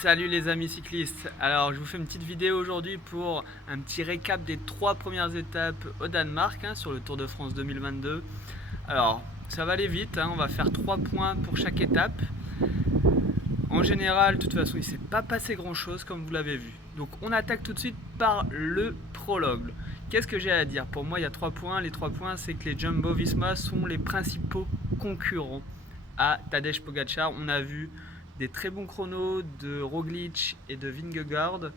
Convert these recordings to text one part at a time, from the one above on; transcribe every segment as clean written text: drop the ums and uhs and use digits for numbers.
Salut les amis cyclistes, alors je vous fais une petite vidéo aujourd'hui pour un petit récap des 3 premières étapes au Danemark sur le Tour de France 2022. Alors ça va aller vite, on va faire 3 points pour chaque étape. En général, de toute façon il ne s'est pas passé grand chose comme vous l'avez vu. Donc on attaque tout de suite par le prologue. Qu'est-ce que j'ai à dire? Pour moi il y a 3 points, les 3 points c'est que les Jumbo-Visma sont les principaux concurrents à Tadej Pogacar. On a vu des très bons chronos de Roglic et de Vingegaard.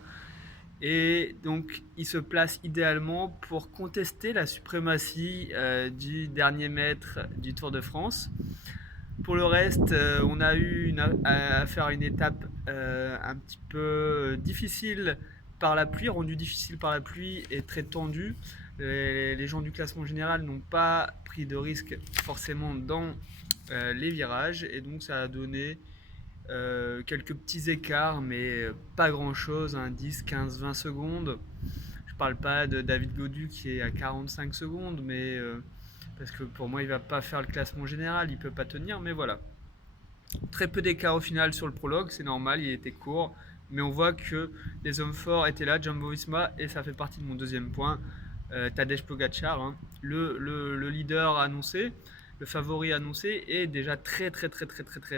Et donc, il se place idéalement pour contester la suprématie du dernier maître du Tour de France. Pour le reste, on a eu à faire une étape un petit peu difficile par la pluie, rendue difficile par la pluie et très tendue. Les gens du classement général n'ont pas pris de risque forcément dans les virages et donc ça a donné quelques petits écarts, mais pas grand chose, 10, 15, 20 secondes. Je parle pas de David Gaudu qui est à 45 secondes, mais parce que pour moi il va pas faire le classement général, il peut pas tenir, mais voilà. Très peu d'écart au final sur le prologue, c'est normal, il était court, mais on voit que les hommes forts étaient là, Jumbo-Visma, et ça fait partie de mon deuxième point, Tadej Pogacar, le leader annoncé, le favori annoncé, est déjà très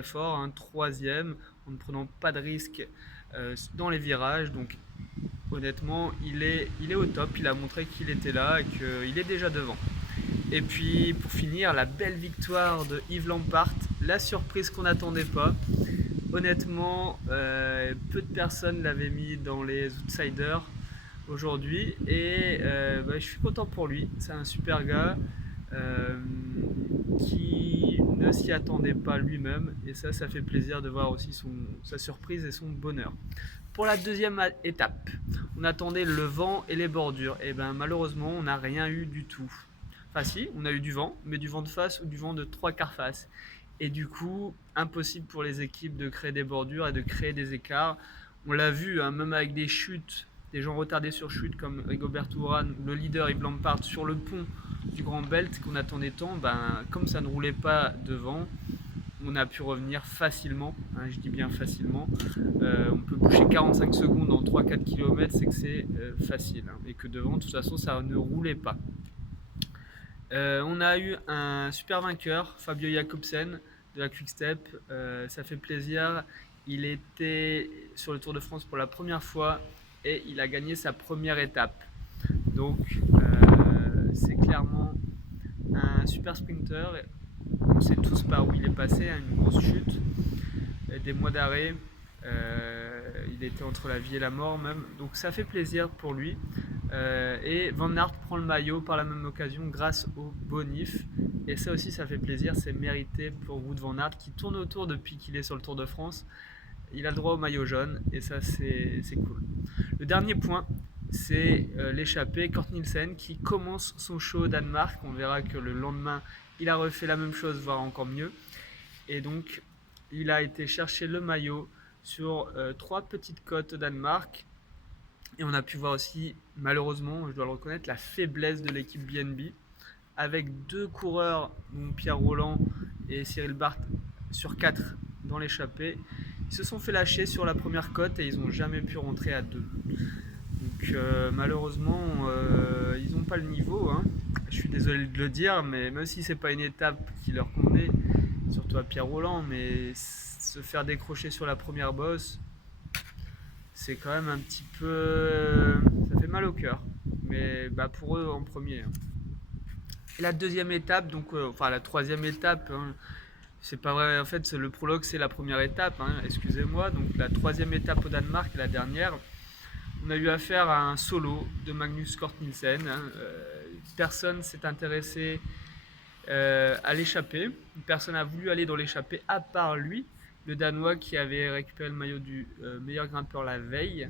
fort, troisième, en ne prenant pas de risque dans les virages, donc honnêtement, il est au top, il a montré qu'il était là et qu'il est déjà devant. Et puis pour finir, la belle victoire de Yves Lampart, la surprise qu'on n'attendait pas. Honnêtement, peu de personnes l'avaient mis dans les outsiders aujourd'hui et je suis content pour lui. C'est un super gars euh, qui ne s'y attendait pas lui-même et ça fait plaisir de voir aussi sa surprise et son bonheur. Pour la deuxième étape, on attendait le vent et les bordures. Et ben malheureusement, on n'a rien eu du tout. Enfin si, on a eu du vent, mais du vent de face ou du vent de 3/4 face. Et du coup, impossible pour les équipes de créer des bordures et de créer des écarts. On l'a vu, même avec des chutes, des gens retardés sur chute comme Rigoberto Urán, le leader Yves Lampart sur le pont du Grand Belt qu'on attendait tant, comme ça ne roulait pas devant, on a pu revenir facilement, je dis bien facilement. On peut boucher 45 secondes en 3-4 km, c'est que c'est facile. Et que devant, de toute façon, ça ne roulait pas. On a eu un super vainqueur, Fabio Jakobsen de la Quick-Step. Ça fait plaisir. Il était sur le Tour de France pour la première fois et il a gagné sa première étape. Donc, c'est clairement un super sprinter. On sait tous par où il est passé, une grosse chute, des mois d'arrêt. Il était entre la vie et la mort même. Donc ça fait plaisir pour lui. Et Van Aert prend le maillot par la même occasion grâce au bonif. Et ça aussi, ça fait plaisir, c'est mérité pour Wout Van Aert qui tourne autour depuis qu'il est sur le Tour de France. Il a le droit au maillot jaune et ça, c'est cool. Le dernier point, c'est l'échappée Kort Nielsen qui commence son show au Danemark. On verra que le lendemain, il a refait la même chose, voire encore mieux. Et donc, il a été chercher le maillot sur 3 petites côtes au Danemark. Et on a pu voir aussi, malheureusement, je dois le reconnaître, la faiblesse de l'équipe BNB, avec 2 coureurs, donc Pierre Roland et Cyril Barth, sur 4 dans l'échappée. Ils se sont fait lâcher sur la première côte et ils n'ont jamais pu rentrer à 2. Donc malheureusement, ils n'ont pas le niveau. Je suis désolé de le dire, mais même si c'est pas une étape qui leur convenait, surtout à Pierre Roland, mais se faire décrocher sur la première bosse, c'est quand même un petit peu. Ça fait mal au cœur. Mais pour eux en premier. Et la deuxième étape, donc, enfin la troisième étape, c'est pas vrai, en fait, le prologue c'est la première étape, excusez-moi. Donc la troisième étape au Danemark, la dernière, on a eu affaire à un solo de Magnus Cort Nielsen. Personne s'est intéressé à l'échappée. Personne n'a voulu aller dans l'échappée à part lui, le Danois qui avait récupéré le maillot du meilleur grimpeur la veille.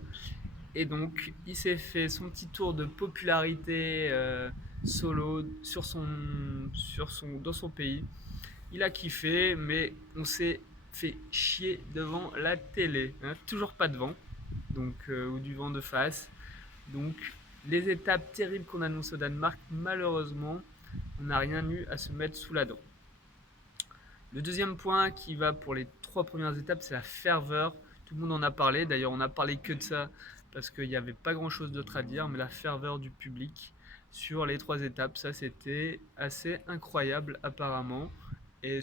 Et donc, il s'est fait son petit tour de popularité solo dans son pays. Il a kiffé, mais on s'est fait chier devant la télé. Toujours pas de vent, donc, ou du vent de face. Donc, les étapes terribles qu'on annonce au Danemark, malheureusement, on n'a rien eu à se mettre sous la dent. Le deuxième point qui va pour les 3 premières étapes, c'est la ferveur Tout le monde en a parlé, d'ailleurs on a parlé que de ça parce qu'il n'y avait pas grand chose d'autre à dire, mais la ferveur du public sur les 3 étapes, ça c'était assez incroyable apparemment. Et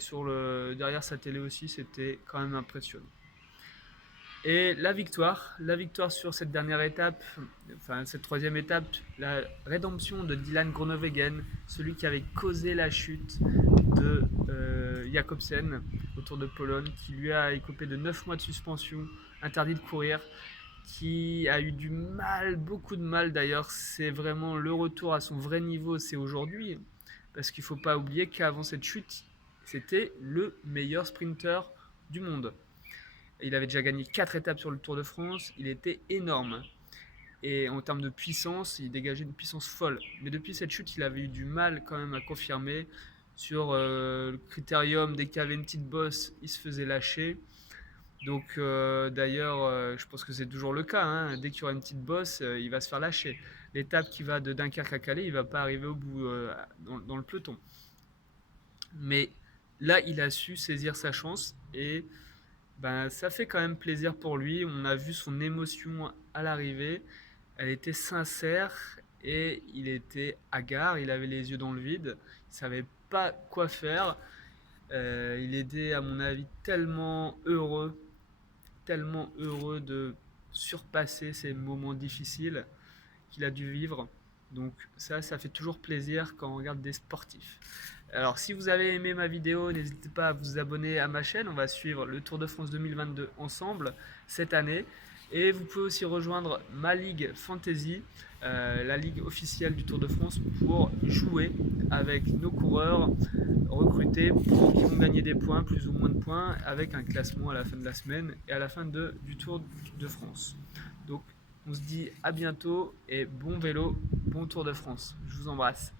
derrière sa télé aussi, c'était quand même impressionnant. Et la victoire sur cette dernière étape, enfin cette 3e étape, la rédemption de Dylan Groenewegen, celui qui avait causé la chute de Jakobsen au Tour de Pologne, qui lui a écopé de 9 mois de suspension, interdit de courir, qui a eu du mal, beaucoup de mal d'ailleurs. C'est vraiment le retour à son vrai niveau, c'est aujourd'hui, parce qu'il ne faut pas oublier qu'avant cette chute, c'était le meilleur sprinter du monde. Il avait déjà gagné 4 étapes sur le Tour de France, il était énorme. Et en termes de puissance, il dégageait une puissance folle. Mais depuis cette chute, il avait eu du mal quand même à confirmer. Sur le critérium, dès qu'il y avait une petite bosse, il se faisait lâcher. Donc d'ailleurs, je pense que c'est toujours le cas, hein. Dès qu'il y aura une petite bosse, il va se faire lâcher. L'étape qui va de Dunkerque à Calais, il ne va pas arriver au bout dans le peloton. Mais là, il a su saisir sa chance et ben, ça fait quand même plaisir pour lui. On a vu son émotion à l'arrivée. Elle était sincère et il était hagard. Il avait les yeux dans le vide. Il savait pas quoi faire. Il était, à mon avis, tellement heureux de surpasser ces moments difficiles qu'il a dû vivre. Donc ça fait toujours plaisir quand on regarde des sportifs. Alors si vous avez aimé ma vidéo, n'hésitez pas à vous abonner à ma chaîne. On va suivre le Tour de France 2022 ensemble cette année. Et vous pouvez aussi rejoindre ma ligue Fantasy, la ligue officielle du Tour de France, pour jouer avec nos coureurs recrutés qui vont gagner des points, plus ou moins de points, avec un classement à la fin de la semaine et à la fin du Tour de France. Donc on se dit à bientôt et bon vélo, bon Tour de France. Je vous embrasse.